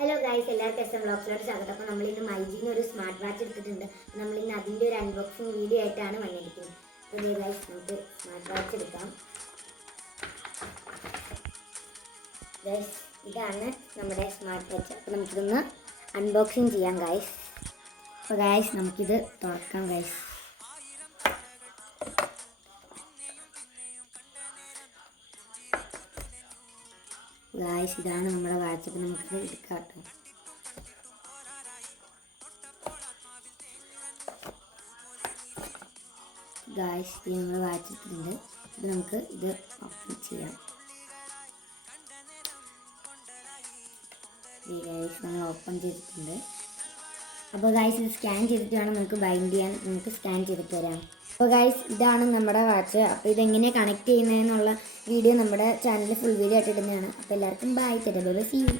Hello guys, എല്ലാവർക്കും S M ബ്ലോഗ്സിലോട്ട് സ്വാഗതം. അപ്പോൾ നമ്മളിന്ന് മൈജിന്ന് ഒരു സ്മാർട്ട് വാച്ച് എടുത്തിട്ടുണ്ട്. നമ്മളിന്ന് അതിൻ്റെ ഒരു അൺബോക്സിങ് വീഡിയോ ആയിട്ടാണ് വന്നിരിക്കുന്നത്. അപ്പോൾ ഇതേ ഗൈസ്, നമുക്ക് സ്മാർട്ട് വാച്ച് എടുക്കാം. ഗൈസ്, ഇതാണ് നമ്മുടെ സ്മാർട്ട് വാച്ച്. അപ്പോൾ നമുക്കിതൊന്ന് അൺബോക്സിങ് ചെയ്യാം ഗൈസ്. അപ്പോൾ ഗൈസ്, നമുക്കിത് തുറക്കാം ഗൈസ്. ഗായ്സ്, ഇതാണ് നമ്മുടെ വാച്ച്. അപ്പോൾ നമുക്കിത് എടുക്കാം കേട്ടോ. ഗായ്സ്, ഇത് നമ്മൾ വാച്ച് എടുത്തിട്ടുണ്ട്. ഇത് നമുക്ക് ഇത് ഓപ്പൺ ചെയ്യാം. ഗായ്സ്, നമ്മൾ ഓപ്പൺ ചെയ്തിട്ടുണ്ട്. അപ്പോൾ ഗായ്സ്, ഇത് സ്കാൻ ചെയ്തിട്ട് വേണം നമുക്ക് ബൈൻഡ് ചെയ്യാൻ. നമുക്ക് സ്കാൻ ചെയ്തിട്ട് വരാം. അപ്പോൾ ഗായ്സ്, ഇതാണ് നമ്മുടെ വാച്ച്. അപ്പോൾ ഇതെങ്ങനെ കണക്ട് ചെയ്യുന്നതെന്നുള്ള വീഡിയോ നമ്മുടെ ചാനലിൽ ഫുൾ വീഡിയോ ആയിട്ട് ഇടുന്നതാണ്. അപ്പോൾ എല്ലാവർക്കും ബൈ, തരാം. See U.